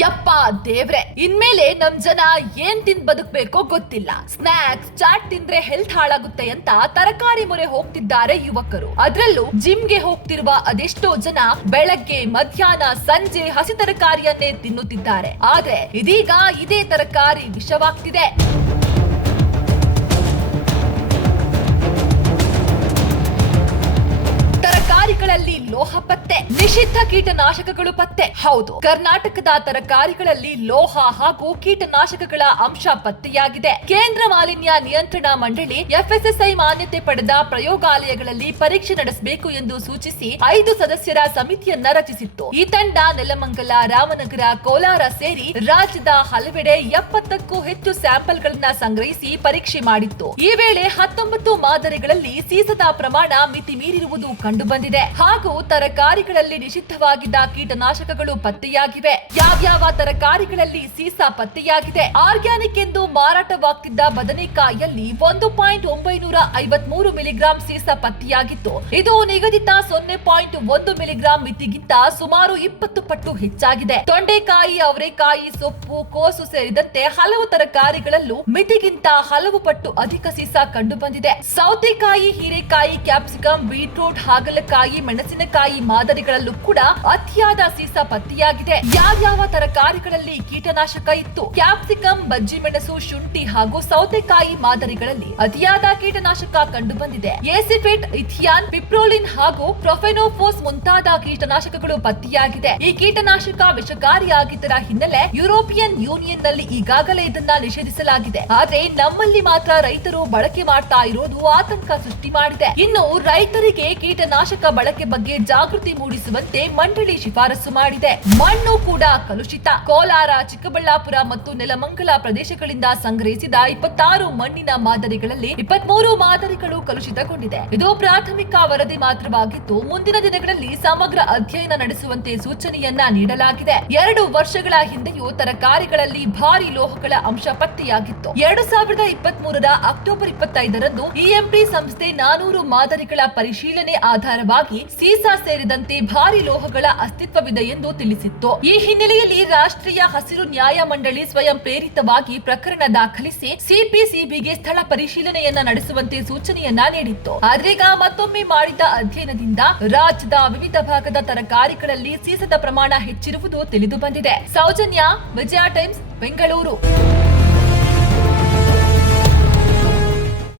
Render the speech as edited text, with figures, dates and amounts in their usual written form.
ಯಪ್ಪ ದೇವ್ರೆ, ಇನ್ಮೇಲೆ ನಮ್ ಜನ ಏನ್ ತಿಂದ್ ಬದುಕ್ಬೇಕೋ ಗೊತ್ತಿಲ್ಲ. ಸ್ನಾಕ್ಸ್ ಚಾಟ್ ತಿಂದ್ರೆ ಹೆಲ್ತ್ ಹಾಳಾಗುತ್ತೆ ಅಂತ ತರಕಾರಿ ಮೊರೆ ಹೋಗ್ತಿದ್ದಾರೆ ಯುವಕರು. ಅದ್ರಲ್ಲೂ ಜಿಮ್ಗೆ ಹೋಗ್ತಿರುವ ಅದೆಷ್ಟೋ ಜನ ಬೆಳಗ್ಗೆ ಮಧ್ಯಾಹ್ನ ಸಂಜೆ ಹಸಿ ತರಕಾರಿಯನ್ನೇ ತಿನ್ನುತ್ತಿದ್ದಾರೆ. ಆದ್ರೆ ಇದೀಗ ಇದೇ ತರಕಾರಿ ವಿಷವಾಗ್ತಿದೆ. ತರಕಾರಿಗಳಲ್ಲಿ ಲೋಹ ಪತ್ತೆ, ನಿಷಿದ್ಧ ಕೀಟನಾಶಕಗಳು ಪತ್ತೆ. ಹೌದು, ಕರ್ನಾಟಕದ ತರಕಾರಿಗಳಲ್ಲಿ ಲೋಹ ಹಾಗೂ ಕೀಟನಾಶಕಗಳ ಅಂಶ ಪತ್ತೆಯಾಗಿದೆ. ಕೇಂದ್ರ ಮಾಲಿನ್ಯ ನಿಯಂತ್ರಣ ಮಂಡಳಿ FSSAI ಮಾನ್ಯತೆ ಪಡೆದ ಪ್ರಯೋಗಾಲಯಗಳಲ್ಲಿ ಪರೀಕ್ಷೆ ನಡೆಸಬೇಕು ಎಂದು ಸೂಚಿಸಿ 5 ಸದಸ್ಯರ ಸಮಿತಿಯನ್ನ ರಚಿಸಿತ್ತು. ಈ ತಂಡ ನೆಲಮಂಗಲ, ರಾಮನಗರ, ಕೋಲಾರ ಸೇರಿ ರಾಜ್ಯದ ಹಲವೆಡೆ 70ಕ್ಕೂ ಹೆಚ್ಚು ಸ್ಯಾಂಪಲ್ಗಳನ್ನ ಸಂಗ್ರಹಿಸಿ ಪರೀಕ್ಷೆ ಮಾಡಿತ್ತು. ಈ ವೇಳೆ 19 ಮಾದರಿಗಳಲ್ಲಿ ಸೀಸದ ಪ್ರಮಾಣ ಮಿತಿ ಮೀರಿರುವುದು ಕಂಡುಬಂದಿದೆ. ಹಾಗೂ ತರಕಾರಿಗಳಲ್ಲಿ ನಿಷಿದ್ಧವಾಗಿದ್ದ ಕೀಟನಾಶಕಗಳು ಪತ್ತೆಯಾಗಿವೆ. ಯಾವ್ಯಾವ ತರಕಾರಿಗಳಲ್ಲಿ ಸೀಸ ಪತ್ತೆಯಾಗಿದೆ? ಆರ್ಗ್ಯಾನಿಕ್ ಎಂದು ಮಾರಾಟವಾಗ್ತಿದ್ದ ಬದನೆಕಾಯಿಯಲ್ಲಿ 1.953 ಮಿಲಿಗ್ರಾಂ ಸೀಸ ಪತ್ತೆಯಾಗಿತ್ತು. ಇದು ನಿಗದಿತ 0.1 ಮಿಲಿಗ್ರಾಂ ಮಿತಿಗಿಂತ ಸುಮಾರು 20 ಪಟ್ಟು ಹೆಚ್ಚಾಗಿದೆ. ತೊಂಡೆಕಾಯಿ, ಅವರೆಕಾಯಿ, ಸೊಪ್ಪು, ಕೋಸು ಸೇರಿದಂತೆ ಹಲವು ತರಕಾರಿಗಳಲ್ಲೂ ಮಿತಿಗಿಂತ ಹಲವು ಪಟ್ಟು ಅಧಿಕ ಸೀಸ ಕಂಡು ಬಂದಿದೆ. ಸೌತೆಕಾಯಿ, ಹೀರೆಕಾಯಿ, ಕ್ಯಾಪ್ಸಿಕಂ, ಬೀಟ್ರೂಟ್, ಹಾಗಲಕಾಯಿ, ಮೆಣಸಿನಕಾಯಿ ಮಾದರಿಗಳಲ್ಲೂ ಕೂಡ ಅತಿಯಾದ ಸೀಸ ಪತ್ತೆಯಾಗಿದೆ. ಯಾವ್ಯಾವ ತರಕಾರಿಗಳಲ್ಲಿ ಕೀಟನಾಶಕ ಇತ್ತು? ಕ್ಯಾಪ್ಸಿಕಂ, ಬಜ್ಜಿ ಮೆಣಸು, ಶುಂಠಿ ಹಾಗೂ ಸೌತೆಕಾಯಿ ಮಾದರಿಗಳಲ್ಲಿ ಅತಿಯಾದ ಕೀಟನಾಶಕ ಕಂಡು ಬಂದಿದೆ. ಎಸಿಫೇಟ್, ಇಥಿಯಾನ್, ಪಿಪ್ರೋಲಿನ್ ಹಾಗೂ ಪ್ರೊಫೆನೋಫೋಸ್ ಮುಂತಾದ ಕೀಟನಾಶಕಗಳು ಪತ್ತೆಯಾಗಿದೆ. ಈ ಕೀಟನಾಶಕ ವಿಷಕಾರಿಯಾಗಿದ್ದರ ಹಿನ್ನೆಲೆ ಯುರೋಪಿಯನ್ ಯೂನಿಯನ್ ನಲ್ಲಿ ಈಗಾಗಲೇ ಇದನ್ನ ನಿಷೇಧಿಸಲಾಗಿದೆ. ಆದ್ರೆ ನಮ್ಮಲ್ಲಿ ಮಾತ್ರ ರೈತರು ಬಳಕೆ ಮಾಡ್ತಾ ಇರೋದು ಆತಂಕ ಸೃಷ್ಟಿ ಮಾಡಿದೆ. ಇನ್ನು ರೈತರಿಗೆ ಕೀಟನಾಶಕ ಬಳಕೆ ಬಗ್ಗೆ ಜಾಗೃತಿ ಮೂಡಿಸುವಂತೆ ಮಂಡಳಿ ಶಿಫಾರಸು ಮಾಡಿದೆ. ಮಣ್ಣು ಕೂಡ ಕಲುಷಿತ. ಕೋಲಾರ, ಚಿಕ್ಕಬಳ್ಳಾಪುರ ಮತ್ತು ನೆಲಮಂಗಲ ಪ್ರದೇಶಗಳಿಂದ ಸಂಗ್ರಹಿಸಿದ 26 ಮಣ್ಣಿನ ಮಾದರಿಗಳಲ್ಲಿ 23 ಮಾದರಿಗಳು ಕಲುಷಿತಗೊಂಡಿದೆ. ಇದು ಪ್ರಾಥಮಿಕ ವರದಿ ಮಾತ್ರವಾಗಿದ್ದು ಮುಂದಿನ ದಿನಗಳಲ್ಲಿ ಸಮಗ್ರ ಅಧ್ಯಯನ ನಡೆಸುವಂತೆ ಸೂಚನೆಯನ್ನ ನೀಡಲಾಗಿದೆ. 2 ವರ್ಷಗಳ ಹಿಂದೆಯೂ ತರಕಾರಿಗಳಲ್ಲಿ ಭಾರಿ ಲೋಹಗಳ ಅಂಶ ಪತ್ತೆಯಾಗಿತ್ತು. 2023ರ ಅಕ್ಟೋಬರ್ 25ರಂದು EMD ಸಂಸ್ಥೆ 400 ಮಾದರಿಗಳ ಪರಿಶೀಲನೆ ಆಧಾರವಾಗಿ ಸೀಸ ಸೇರಿದಂತೆ ಭಾರಿ ಲೋಹಗಳ ಅಸ್ತಿತ್ವವಿದೆ ಎಂದು ತಿಳಿಸಿತ್ತು. ಈ ಹಿನ್ನೆಲೆಯಲ್ಲಿ ರಾಷ್ಟ್ರೀಯ ಹಸಿರು ನ್ಯಾಯ ಮಂಡಳಿ ಸ್ವಯಂ ಪ್ರೇರಿತವಾಗಿ ಪ್ರಕರಣ ದಾಖಲಿಸಿ CPCBಗೆ ಸ್ಥಳ ಪರಿಶೀಲನೆಯನ್ನ ನಡೆಸುವಂತೆ ಸೂಚನೆಯನ್ನ ನೀಡಿತ್ತು. ಆದ್ರೀಗ ಮತ್ತೊಮ್ಮೆ ಮಾಡಿದ ಅಧ್ಯಯನದಿಂದ ರಾಜ್ಯದ ವಿವಿಧ ಭಾಗದ ತರಕಾರಿಗಳಲ್ಲಿ ಸೀಸದ ಪ್ರಮಾಣ ಹೆಚ್ಚಿರುವುದು ತಿಳಿದು ಬಂದಿದೆ. ಸೌಜನ್ಯ, ವಿಜಯ ಟೈಮ್ಸ್, ಬೆಂಗಳೂರು.